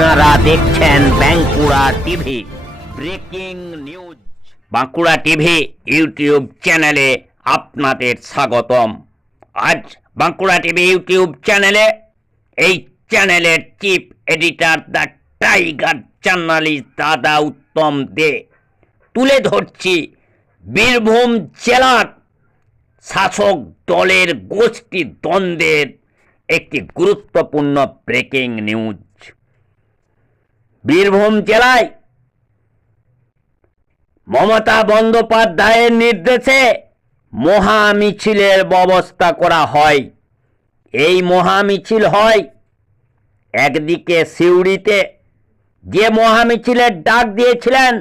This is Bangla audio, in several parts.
আপনারা দেখছেন Bankura TV breaking news. Bankura TV YouTube চ্যানেলে আপনাদের স্বাগতম। আজ বাঁকুড়া টিভি ইউটিউব চ্যানেলে এই চ্যানেলের chief editor the tiger journalist দাদা উত্তম দে তুলে ধরছি বীরভূম জেলার শাসক দলের গোষ্ঠী দ্বন্দ্বের একটি গুরুত্বপূর্ণ ব্রেকিং নিউজ। বীরভূম জেলায় মমতা বন্দ্যোপাধ্যায়ের নির্দেশে মহা মিছিলের ব্যবস্থা করা হয়। এই মহা মিছিল হয় একদিকে সিউড়িতে, যে মহা মিছিলের ডাক দিয়েছিলেন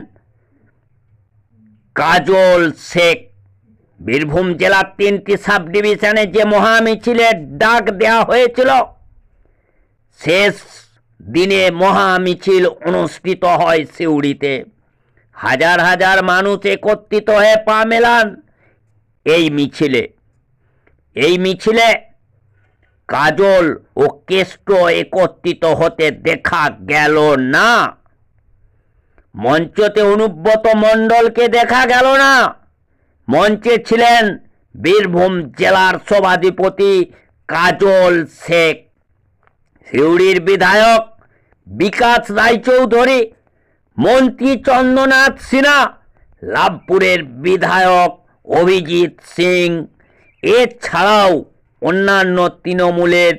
কাজল শেখ। বীরভূম জেলার 3টি সাব ডিভিশনে যে মহা মিছিলের ডাক দেওয়া হয়েছিল, শেষ দিনে মহা মিছিল অনুষ্ঠিত হয় সিউড়িতে। হাজার হাজার মানুষ একত্রিত হয়ে পা মেলান এই মিছিলে। এই মিছিলে কাজল ও কেষ্ট একত্রিত হতে দেখা গেল না। মঞ্চতে অনুব্রত মণ্ডলকে দেখা গেল না। মঞ্চে ছিলেন বীরভূম জেলার সভাধিপতি কাজল শেখ, সিউড়ির বিধায়ক বিকাশ রায়চৌধুরী, মন্ত্রী চন্দ্রনাথ সিনহা, লাভপুরের বিধায়ক অভিজিৎ সিং, এছাড়াও অন্যান্য তৃণমূলের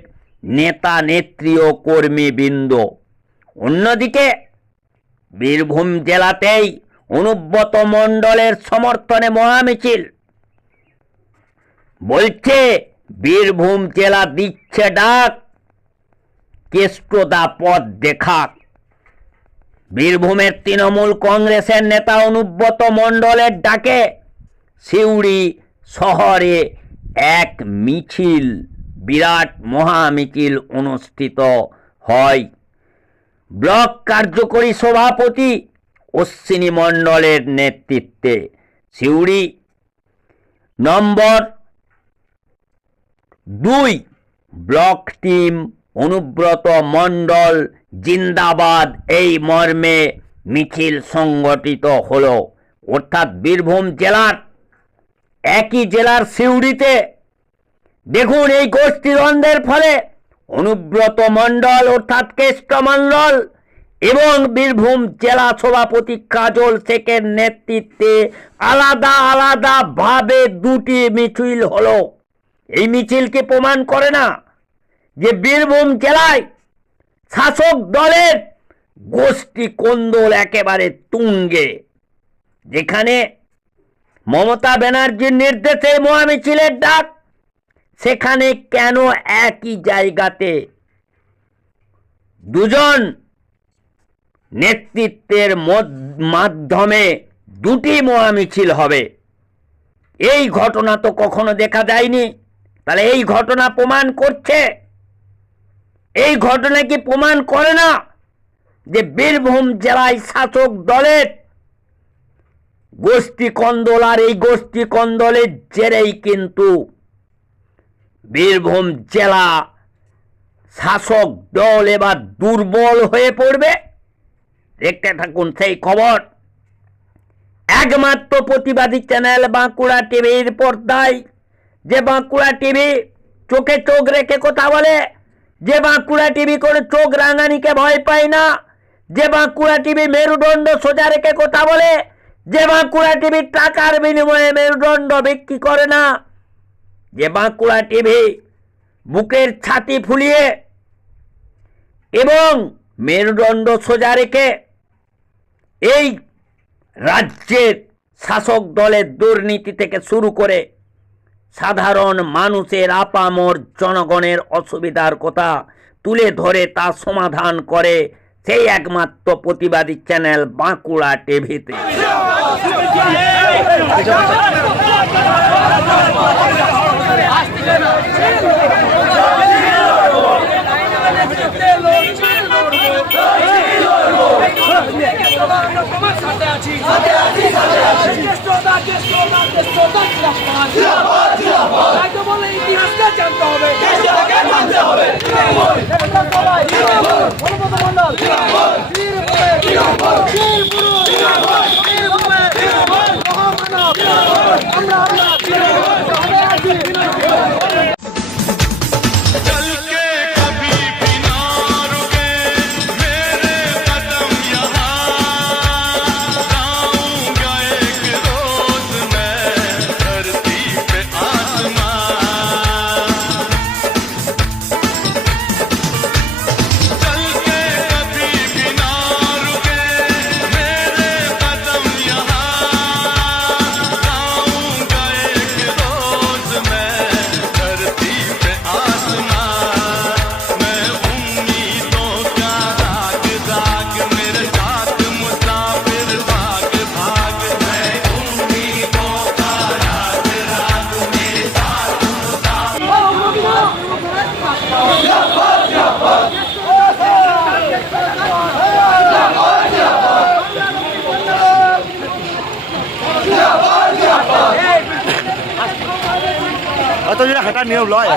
নেতা নেত্রী ও কর্মীবৃন্দ। অন্যদিকে বীরভূম জেলাতেই অনুব্রত মণ্ডলের সমর্থনে মহামিছিল। বলছে বীরভূম জেলা দিচ্ছে ডাক, কেষ্টদা পথ দেখাক। বীরভূমের তৃণমূল কংগ্রেসের নেতা অনুব্রত মণ্ডলের ডাকে সিউড়ি শহরে এক মিছিল, বিরাট মহামিছিল অনুষ্ঠিত হয়। ব্লক কার্যকরী সভাপতি অশ্বিনী মণ্ডলের নেতৃত্বে সিউড়ি নম্বর 2 ব্লক টিম অনুব্রত মণ্ডল জিন্দাবাদ এই মর্মে মিছিল সংগঠিত হলো। অর্থাৎ বীরভূম জেলার একই জেলার সিউড়িতে দেখুন এই গোষ্ঠীদ্বন্দ্বের ফলে অনুব্রত মণ্ডল অর্থাৎ কেষ্ট মণ্ডল এবং বীরভূম জেলা সভাপতি কাজল শেখের নেতৃত্বে আলাদা আলাদা ভাবে 2টি মিছিল হলো। এই মিছিলকে প্রমাণ করে না যে বীরভূম জেলায় শাসক দলের গোষ্ঠী কোন্দল একেবারে তুঙ্গে। যেখানে মমতা ব্যানার্জির নির্দেশে মহামিছিলের ডাক, সেখানে কেন একই জায়গাতে দুজন নেতৃত্বের মাধ্যমে 2টি মহামিছিল হবে? এই ঘটনা তো কখনো দেখা যায়নি। তাহলে এই ঘটনা প্রমাণ করছে, এই ঘটনা কি প্রমাণ করে না যে বীরভূম জেলায় শাসক দলের গোষ্ঠী কন্দল, আর এই গোষ্ঠী কন্দলের জেরেই কিন্তু বীরভূম জেলা শাসক দল এবার দুর্বল হয়ে পড়বে। দেখতে থাকুন সেই খবর একমাত্র প্রতিবাদী চ্যানেল বাঁকুড়া টিভির পর্দায়। যে বাঁকুড়া টিভি চোখে চোখ রেখে কথা বলে, যে বাঁকুড়া টিভি করে চোখ রাঙানিকে ভয় পায় না, যে বাঁকুড়া টিভি মেরুদণ্ড সোজা রেখে কথা বলে, যে বাঁকুড়া টিভি টাকার বিনিময়ে মেরুদণ্ড বিক্রি করে না, যে বাঁকুড়া টিভি বুকের ছাতি ফুলিয়ে এবং মেরুদণ্ড সোজা রেখে এই রাজ্যের শাসক দলের দুর্নীতি থেকে শুরু করে সাধারণ মানুষের আপামর জনগণের অসুবিধার কথা তুলে ধরে তা সমাধান করে, সেই একমাত্র প্রতিবাদী চ্যানেল বাঁকুড়া টিভিতে। ইতিহাসকে জানতে হবে। তো যেটা হাঁটার নিয়ম লয়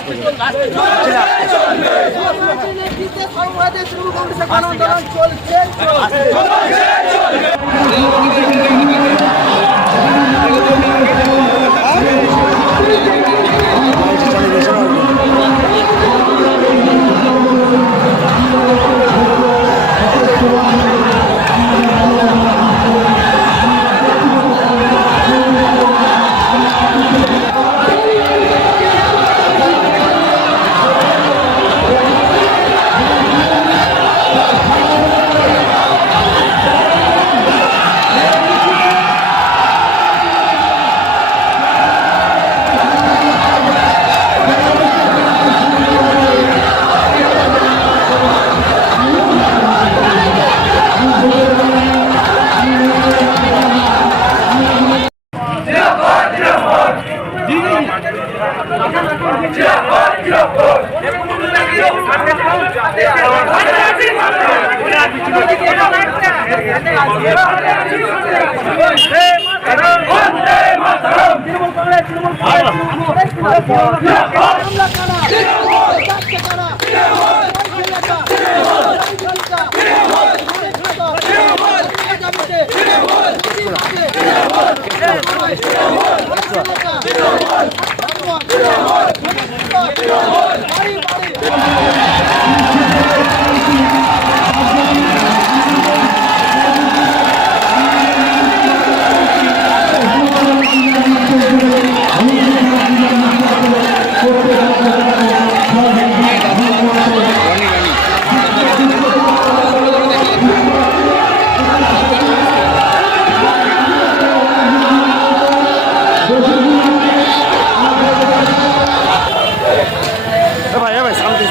ভাই ভাই সামনে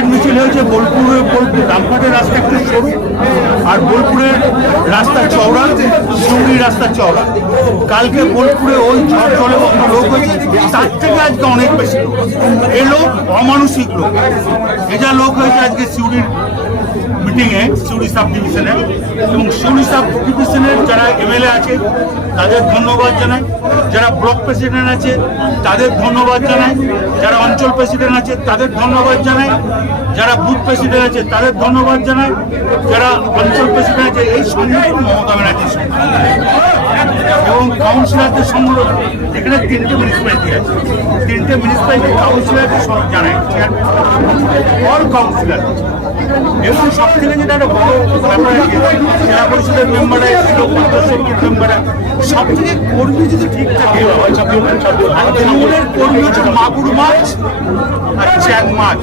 বিরাট মিছিল হয়েছে। বোলপুরের রামঘাটের রাস্তা একটু সরু, আর বোলপুরের রাস্তা চওড়া, সিউড়ির রাস্তা চওড়া। কালকে বোলপুরে ওই ঝড় জলে লোক হয়েছে, তার থেকে আজকে অনেক বেশি লোক। এই লোক অমানসিক লোক, এ যা লোক হয়েছে আজকে সিউড়ির মিটিংয়ে, সিউড়ি সাব ডিভিশনে। এবং সিউড়ি সাব ডিভিশনের যারা এমএলএ আছে তাদের ধন্যবাদ জানাই, যারা ব্লক প্রেসিডেন্ট আছে তাদের ধন্যবাদ জানাই, যারা অঞ্চল প্রেসিডেন্ট আছে তাদের ধন্যবাদ জানাই, যারা বুথ প্রেসিডেন্ট আছে তাদের ধন্যবাদ জানাই, যারা অঞ্চল প্রেসিডেন্ট আছে এই সংগঠন মমতা ব্যানার্জির এবং কাউন্সিলরদের সংগ্রহ। এখানে 3টে মিউনিসিপ্যালিটি আছে, 3টে মিউনিসিপ্যালিটি কাউন্সিলরদের সব জানাই, অল কাউন্সিলর। এবং সব থেকে যেটা একটা বড় ব্যাপার আছে, জেলা পরিষদের মেম্বাররা এসেছিল, পঞ্চায়েত সমিতির মেম্বাররা, সব থেকে কর্মী যদি ঠিক থাকে, তৃণমূলের কর্মী হচ্ছে মাগুর মাছ আর চ্যাং মাছ,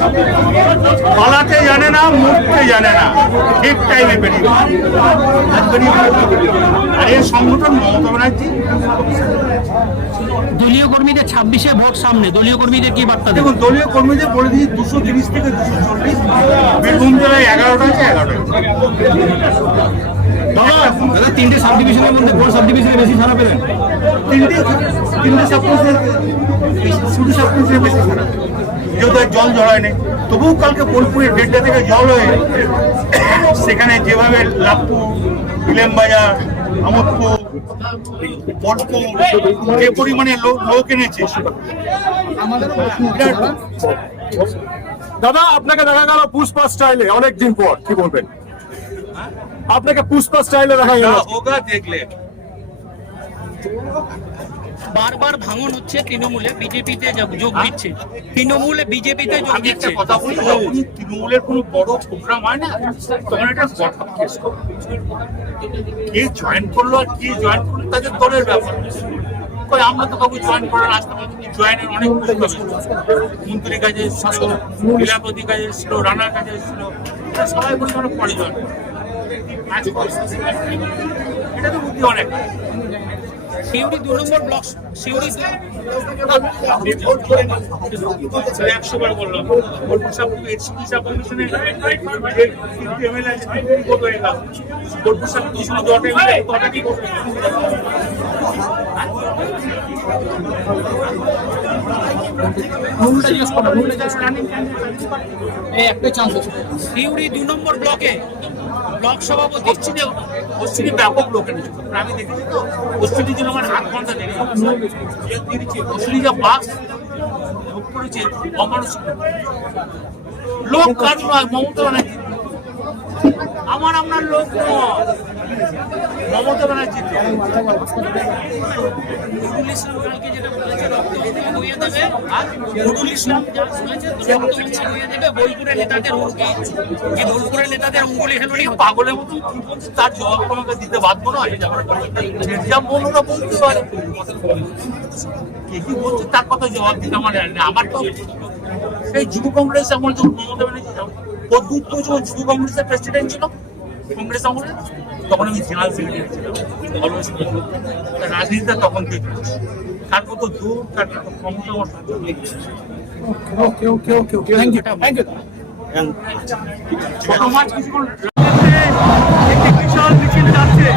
পালাতে জানে না, মরতে জানে না, ঠিক টাইমে বেরিয়ে। আর এই সংগঠন মমতা ব্যানার্জি। দলীয় কর্মীদের 26-এ ভোট সামনে, দলীয় কর্মীদের কি বার্তা দেবেন? দেখুন, দলীয় কর্মীদের বলে দিয়েছি 230 থেকে 240, বীরভূম জেলায় 11টা আছে, 11টা। দাদা 3টে সাব ডিভিশনের মধ্যে কোন সাব ডিভিশনে বেশি সাড়া পেলেন? 3টে সাব ডিভিশনে শুধু সাব ডিভিশনে বেশি সাড়া, যেহেতু জল জড়ায় নেই। তবুও কালকে বোলপুরের 1.5টা থেকে জল হয়ে সেখানে যেভাবে লাভপুর, ইলেমবাজার, আমোদপুর, বোলপুর যে পরিমাণে লোক এনেছে। দাদা আপনাকে দেখা গেল পুষ্পা স্টাইলে অনেকদিন পর, কি বলবেন? আপনাকে পুষ্পা স্টাইলে দেখা গেল, দেখলে বারবার ভাঙন হচ্ছে, তৃণমূলে বিজেপিতে যোগ দিচ্ছে, তৃণমূলে বিজেপিতে যোগ আমি একটা দিচ্ছে। কথা বলি, যখনই তৃণমূলের কোনো বড় প্রোগ্রাম হয় না, তখন এটা গঠন কেস করে। কে জয়েন করলো আর কে জয়েন করলো তাদের দলের ব্যাপার। আমরা তো কাউকে জয়েন করার আসতে পারি, জয়েনের অনেক মন্ত্রীর কাজে এসেছিল, লীলাপতির কাজে এসেছিল, রানার কাজে এসেছিল, সবাই বলে আমরা পরে জয়েন করি। এটা তো বুদ্ধি অনেক। সিউড়ি 2 নম্বর ব্লক, সিউড়ি 100 বার বললাম, বোলপুর সাব কমিশনের এমএলএ আছে, কত হয়ে গেল? বোলপুর সাব কমিশনের 10টা এমএলএ, কটা কি করবে? সিউড়ি 2 নম্বর ব্লকে ব্লক সভাপতি পশ্চিমী ব্যাপক লোক এনেছে। আমি দেখেছি তো, পশ্চিমী জন্য আমার 8 ঘন্টা দেরি পশ্চিমী যা বাস ভোগ করেছে অমানসিক লোক। কাজ নয়, মমতা ব্যানার্জি আমার আপনার লোক নয়, মমতা ব্যানার্জি। নুরুল ইসলাম কালকে যেটা বলেছে, রক্ত হয়ে দেবে, আর নুরুল ইসলাম যা বলেছে রক্ত হয়ে দেবে, বোলপুরের নেতাদের হুমকি, যে বোলপুরের নেতাদের অঙ্গুলি হেলুনি পাগলের মতো কি বলছে তার জবাব তোমাকে দিতে বাধ্য নয়। যা বলুন বলতে পারে, কে কি বলছে তার কথা জবাব দিতে আমার জানি না। আমার তো সেই যুব কংগ্রেস আমল, যখন মমতা ব্যানার্জি পদ্মুত্ব যখন যুব কংগ্রেসের প্রেসিডেন্ট ছিল কংগ্রেস আমলে, তখন আমি জেনারেল সেক্রেটারি ছিলাম। রাজনীতিটা তখন থেকে তার কত দূর, তার কত ক্ষমতা আমার ছোট মাছ কিছু একটি বিশাল মিছিল যাচ্ছে।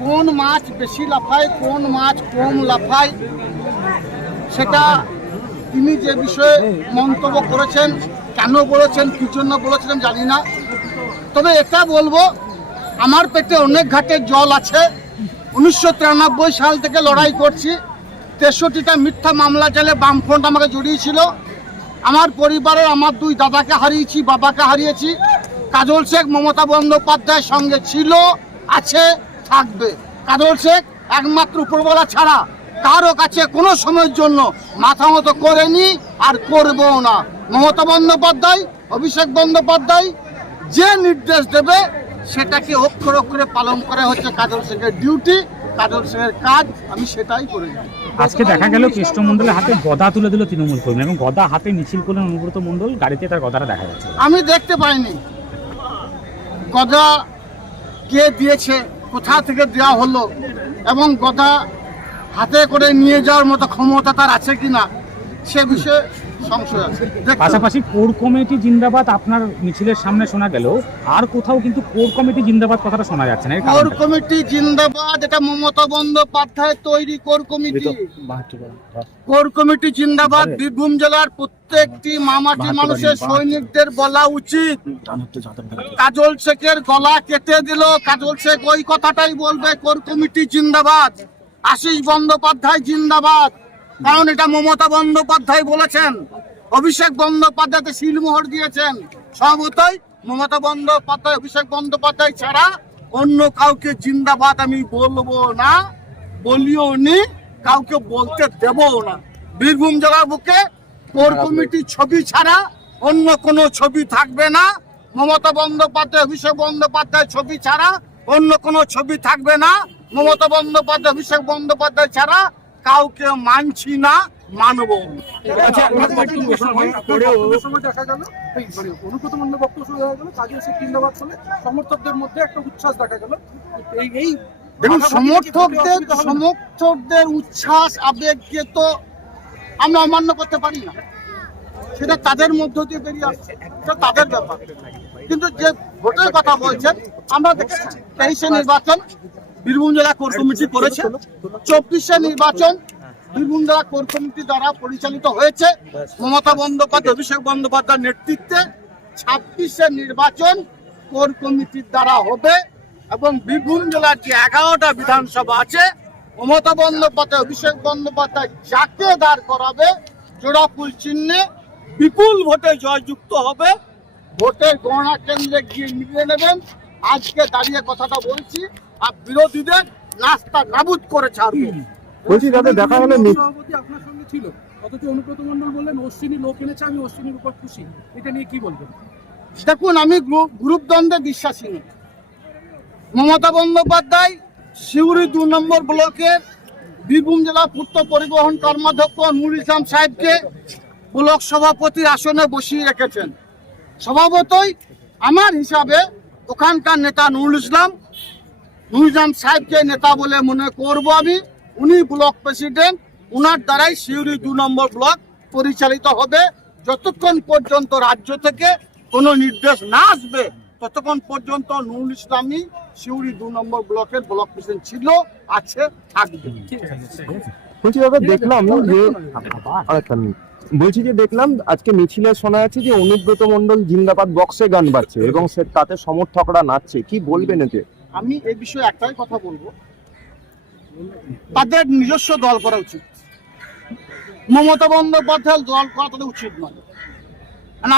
কোন মাছ বেশি লাফায় কোন মাছ কম লাফায় সেটা তিনি যে বিষয়ে মন্তব্য করেছেন, কেন বলেছেন, কি জন্য বলেছেন জানি না। তবে এটা বলবো, আমার পেটে অনেক ঘাটের জল আছে। 1993 সাল থেকে লড়াই করছি। 63টা মিথ্যা মামলা চালে বামফ্রন্ট আমাকে জড়িয়েছিল। আমার পরিবারের আমার দুই দাদাকে হারিয়েছি, বাবাকে হারিয়েছি। কাজল শেখ মমতা বন্দ্যোপাধ্যায়ের সঙ্গে ছিল, আছে, থাকবে। কাজল শেখ একমাত্র উপরওয়ালা ছাড়া কারো কাছে কোনো সময়ের জন্য মাথা মতো করেনি আর করবেও না। মমতা বন্দ্যোপাধ্যায়, অভিষেক বন্দ্যোপাধ্যায় যে নির্দেশ দেবে সেটাকে অক্ষর অক্ষরে পালন করা হচ্ছে কাজল শেখের ডিউটি, কাজল শেখের কাজ, আমি সেটাই করে যাই। আজকে দেখা গেল কৃষ্ণমন্ডলের হাতে গদা তুলে দিল তৃণমূল কর্মী এবং গদা হাতে মিছিল করলেন অনুব্রত মণ্ডল, গাড়িতে তার গদাটা দেখা যাচ্ছে। আমি দেখতে পাইনি গদা কে দিয়েছে, কোথা থেকে দেওয়া হলো এবং গদা হাতে করে নিয়ে যাওয়ার মতো ক্ষমতা তার আছে কিনা সে বিষয়ে সংশয় আছে। দেখতে পাশাপাশি কোর কমিটি জিন্দাবাদ আপনার মিছিলের সামনে শোনা গেল, আর কোথাও কিন্তু কোর কমিটি জিন্দাবাদ কথাটা শোনা যাচ্ছে না। এর কোর কারণটা কি? কমিটি জিন্দাবাদ, এটা মমতা বন্দ্যোপাধ্যায় তৈরি কোর কমিটি। কোর কমিটি জিন্দাবাদ। বীরভূম জেলার প্রত্যেকটি মামাটি মানুষের সৈনিকদের বলা উচিত কাজল শেখের গলা কেটে দিল, কাজল শেখ ওই কথাটাই বলবে কোর কমিটি জিন্দাবাদ, আশিস বন্দ্যোপাধ্যায় জিন্দাবাদ। কারণ এটা মমতা বন্দ্যোপাধ্যায় বলেছেন, অভিষেক বন্দ্যোপাধ্যায়কে সিলমোহর দিয়েছেন। স্বভাবতই মমতা বন্দ্যোপাধ্যায়, অভিষেক বন্দ্যোপাধ্যায় ছাড়া অন্য কাউকে জিন্দাবাদ আমি বলবো না, বলিও নি, কাউকে বলতে দেবও না। বীরভূম জেলার বুকে কোর কমিটি ছবি ছাড়া অন্য কোনো ছবি থাকবে না। মমতা বন্দ্যোপাধ্যায়, অভিষেক বন্দ্যোপাধ্যায় ছবি ছাড়া অন্য কোনো ছবি থাকবে না। মমতা বন্দ্যোপাধ্যায়, অভিষেক বন্দ্যোপাধ্যায় ছাড়া কাউকে মানছি না, মানব। দেখা গেল অনুব্রত মণ্ডলের বক্তব্য শুনে দেখা গেল কাজল শেখ জিন্দাবাদ শুনে সমর্থকদের মধ্যে একটা উচ্ছ্বাস দেখা গেল। এই দেখুন, সমর্থকদের উচ্ছ্বাস আবেগকে তো আমরা অমান্য করতে পারি না, সেটা তাদের মধ্য দিয়ে বেরিয়ে আসছে, সেটা তাদের ব্যাপার। কিন্তু যে ভোটের কথা বলছেন, আমরা দেখেছি 23-এ নির্বাচন বীরভূম জেলা কোর কমিটি করেছে, 24-এ নির্বাচন বীরভূম জেলা কোর কমিটি দ্বারা পরিচালিত হয়েছে মমতা বন্দ্যোপাধ্যায়, অভিষেক বন্দ্যোপাধ্যায়ের নেতৃত্বে। 26-এ নির্বাচন কোর কমিটির দ্বারা হবে এবং বীরভূম জেলার যে 11টা বিধানসভা আছে, মমতা বন্দ্যোপাধ্যায়, অভিষেক বন্দ্যোপাধ্যায় যাকে দাঁড় করাবে জোড়াফুল চিহ্নে বিপুল ভোটে জয়যুক্ত হবে। ভোটের গণনা কেন্দ্রে গিয়ে মিলিয়ে নেবেন। আজকে দাঁড়িয়ে কথাটা বলছি, আর বিরোধীদের নাস্তা নাবুদ করে ছাড়বো। বলছি দাদা, দেখা গেল সভাপতি আপনার সঙ্গে ছিল, অথচ অনুব্রত মণ্ডল বললেন অশ্বিনী লোক এনেছে, আমি অশ্বিনীর উপর খুশি। এটা নিয়ে কি বলবেন? দেখুন, আমি গ্রুপ দ্বন্দ্বে বিশ্বাসী নই। মমতা বন্দ্যোপাধ্যায় সিউড়ি 2 নম্বর ব্লকের বীরভূম জেলা পূর্ত পরিবহন কর্মাধ্যক্ষ নুরুল ইসলাম সাহেবকে ব্লক সভাপতির আসনে বসিয়ে রেখেছেন। স্বভাবতই আমার হিসাবে ওখানকার নেতা নুরুল ইসলাম সাহেবকে নেতা বলে মনে করব আমি। উনি ব্লক প্রেসিডেন্ট, উনার দ্বারাই সিউড়ি 2 নম্বর ব্লক পরিচালিত হবে। যতক্ষণ পর্যন্ত রাজ্য থেকে কোনো নির্দেশ না আসবে ততক্ষণ পর্যন্ত নুরুল ইসলামই সিউড়ি 2 নম্বর ব্লকের ব্লক প্রেসিডেন্ট ছিল, আছে, থাকবে। বলছি দাদা, দেখলাম যে দেখলাম আজকে মিছিলে শোনা যাচ্ছে যে অনুব্রত মণ্ডল জিন্দাবাদ বক্সে গান বাজছে এবং তাতে সমর্থকরা নাচছে, কি বলবেন এতে? আমি এই বিষয়ে একটাই কথা বলবো, তাদের নিজস্ব দল করা উচিত। মমতা বন্দ্যোপাধ্যায় দল করা তাদের উচিত নয়।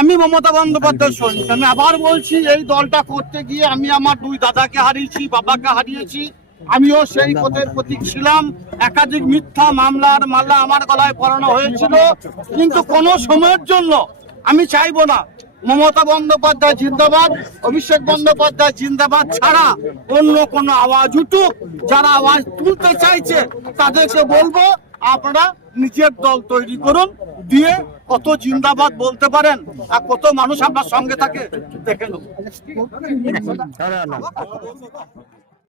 আমি মমতা বন্দ্যোপাধ্যায় সৈনিক, আমি আবার বলছি, এই দলটা করতে গিয়ে আমি আমার 2 দাদাকে হারিয়েছি, বাবাকে হারিয়েছি। আমিও সেই পথের প্রতীক ছিলাম। একাধিক মিথ্যা মামলার মালা আমার গলায় পরানো হয়েছিল, কিন্তু কোনো সময়ের জন্য আমি চাইবো না মমতা বন্দ্যোপাধ্যায় জিন্দাবাদ, অভিষেক বন্দ্যোপাধ্যায় জিন্দাবাদ ছাড়া অন্য কোনো আওয়াজ উঠুক। যারা আওয়াজ তুলতে চাইছে তাদেরকে বলবো, আপনারা নিজের দল তৈরি করুন, দিয়ে কত জিন্দাবাদ বলতে পারেন আর কত মানুষ আপনার সঙ্গে থাকে দেখে নেব।